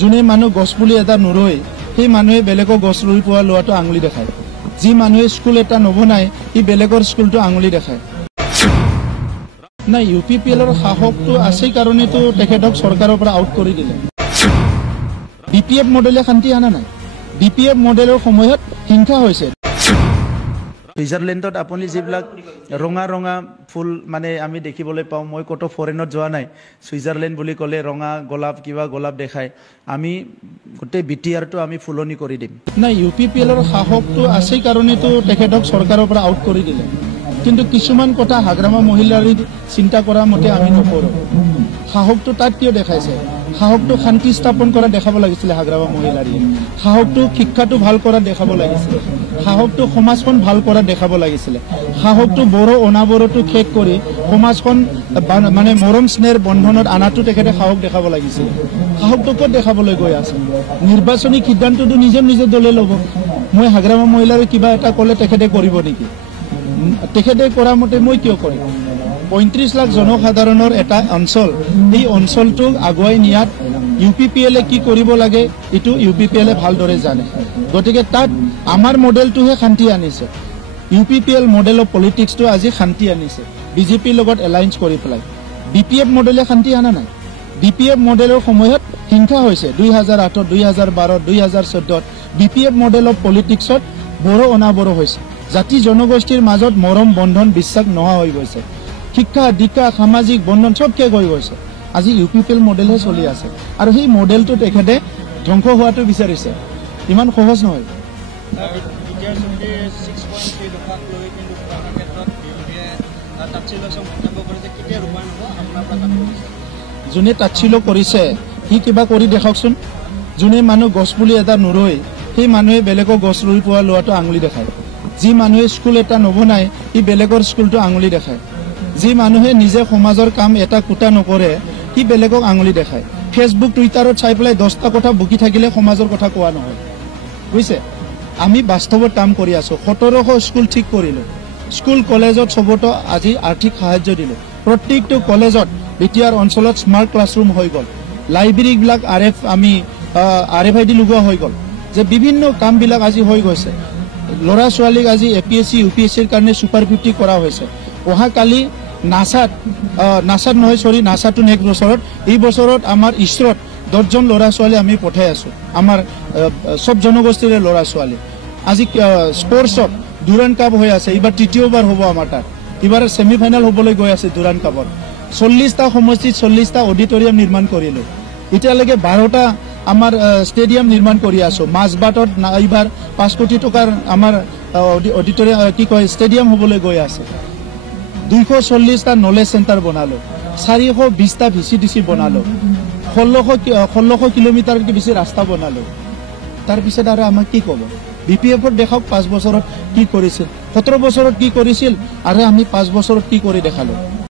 যোনে মানুহ গছপুলি এটা নুৰয় সেই মানুহে বেলেগৰ গছ ৰুই পোৱা লোৱাটো আঙুলি দেখায় যি মানুহে স্কুল এটা নবনায় সি বেলেগৰ স্কুলটো আঙুলি দেখায় না ইউপিপিএলৰ সাহসটো আছে কাৰণেতো তেখেতক চৰকাৰৰ পৰা আউট কৰি দিলে বিপিএফ মডেলে শান্তি আনা নাই বিপিএফ মডেলৰ সময়ত হিংসা হৈছে সুইজাৰলেণ্ডত আপুনি যিবিলাক ৰঙা ৰঙা ফুল মানে আমি দেখিবলৈ পাওঁ মই কত ফৰেনত যোৱা নাই সুইজাৰলেণ্ড বুলি ক'লে ৰঙা গোলাপ কিবা গোলাপ দেখায় আমি গোটেই বিটিআৰটো আমি ফুলনি কৰি দিম না ইউপিপিএলৰ সাহসটো আছে কাৰণেতো তেখেতক চৰকাৰৰ পৰা আউট কৰি দিলে কিন্তু কিছুমান কথা হাগ্ৰামা মহিলাৰ চিন্তা কৰা মতে আমি নকৰো সাহসটো তাত কিয় দেখাইছে সাহসটো শান্তি স্থাপন কৰা দেখাব লাগিছিল হাগ্ৰামা মহিলাৰী সাহসটো শিক্ষাটো ভাল কৰা দেখাব লাগিছিল সাহসটো সমাজখন ভাল কৰা দেখাব লাগিছিল সাহসটো বড়ো অনাবৰটো শেষ কৰি সমাজখন মানে মৰম স্নেহৰ বন্ধনত আনাটো তেখেতে সাহস দেখাব লাগিছিল সাহসটো ক'ত দেখাবলৈ গৈ আছে নিৰ্বাচনী সিদ্ধান্তটো নিজে দলে ল'ব মই হাগ্ৰামা মহিলাৰ কিবা এটা ক'লে তেখেতে কৰিব নেকি তেখেতে কৰা মতে মই কিয় কৰিম ৩৫ লাখ জনসাধাৰণৰ এটা অঞ্চল এই অঞ্চলটো আগুৱাই নিয়াত ইউপিপিএলে কি কৰিব লাগে এটো ইউপিপিএলে ভালদৰে জানে গতিকে তাত আমাৰ মডেলটোহে শান্তি আনিছে ইউপিপিএল মডেল অফ পলিটিক্সটো আজি শান্তি আনিছে বিজেপিৰ লগত এলায়েন্স কৰি পেলাই বিপিএফ মডেলে শান্তি আনা নাই বিপিএফ মডেলৰ সময়ত হিংসা হৈছে 2008 2012 2014 বিপিএফ মডেল অফ পলিটিক্সত বড়ো অনাবড়ো হৈছে জাতি জনগোষ্ঠীৰ মাজত মৰম বন্ধন বিশ্বাস নোহোৱা হৈ গৈছে শিক্ষা দীক্ষা সামাজিক বন্ধন সব শেষ হৈ গৈছে আজি ইউপিপিএল মডেলহে চলি আছে আৰু সেই মডেলটো তেখেতে ধ্বংস হোৱাটো বিচাৰিছে ইমান সহজ নহয় যোনে তাচ্ছিল্য কৰিছে সি কিবা কৰি দেখাওকচোন যোনে মানুহ গছপুলি এটা নুৰয় সেই মানুহে বেলেগৰ গছ ৰুই পোৱা লোৱাটো আঙুলি দেখায় যি মানুহে স্কুল এটা নবনায় সি বেলেগৰ স্কুলটো আঙুলি দেখায় যি মানুহে নিজে সমাজৰ কাম এটা কুটা নকৰে সি বেলেগক আঙুলি দেখায় ফেচবুক টুইটাৰত চাই পেলাই 10টা কথা বকি থাকিলে সমাজৰ কথা কোৱা নহয় বুজিছে আমি বাস্তৱত কাম কৰি আছো 1700 স্কুল ঠিক কৰিলো স্কুল কলেজত সবতো আজি আৰ্থিক সাহায্য দিলো প্ৰত্যেকটো কলেজত বিটিআৰ অঞ্চলত স্মাৰ্ট ক্লাছৰুম হৈ গল লাইব্ৰেৰী বিলাক RFID লগোৱা হৈ গল যে বিভিন্ন কাম বিলাক আজি হৈ গৈছে লৰা ছোৱালীক আজি APSC UPSCৰ কাৰণে সুপাৰ 50 কৰা হৈছে অহাকালি নাসাত নহয় সৰি নাসাটো নেক্সট বছৰত এই বছৰত আমাৰ ইছৰত 10 জন লৰা ছোৱালী আমি পঠাই আছো আমাৰ সব জনগোষ্ঠীৰ লৰা ছোৱালী আজি স্পৰ্টছত দুৰান কাপ হৈ আছে এবাৰ তৃতীয়বাৰ হ'ব আমাৰ তাত এবাৰ সেমিফাইনাল হ'বলৈ গৈ আছে দুৰান কাপৰ 40টা সমষ্টিত 40টা অডিটৰিয়াম নিৰ্মাণ কৰিলো এতিয়ালৈকে 12টা আমাৰ ষ্টেডিয়াম নিৰ্মাণ কৰি আছো মাজবাটত এইবাৰ 5 কোটি টকাৰ আমাৰ অডিটৰিয়াম কি কয় ষ্টেডিয়াম হ'বলৈ গৈ আছে 240টা নলেজ সেন্টাৰ বনালো 420টা VCDC বনালো 1600 কিলোমিটাৰতকৈ বেছি ৰাস্তা বনালো তাৰ পিছত আৰু আমাক কি ক'ব বিপিএফৰ দেখাওক 5 বছৰত কি কৰিছিল 17 বছৰত কি কৰিছিল আৰু আমি 5 বছৰত কি কৰি দেখালো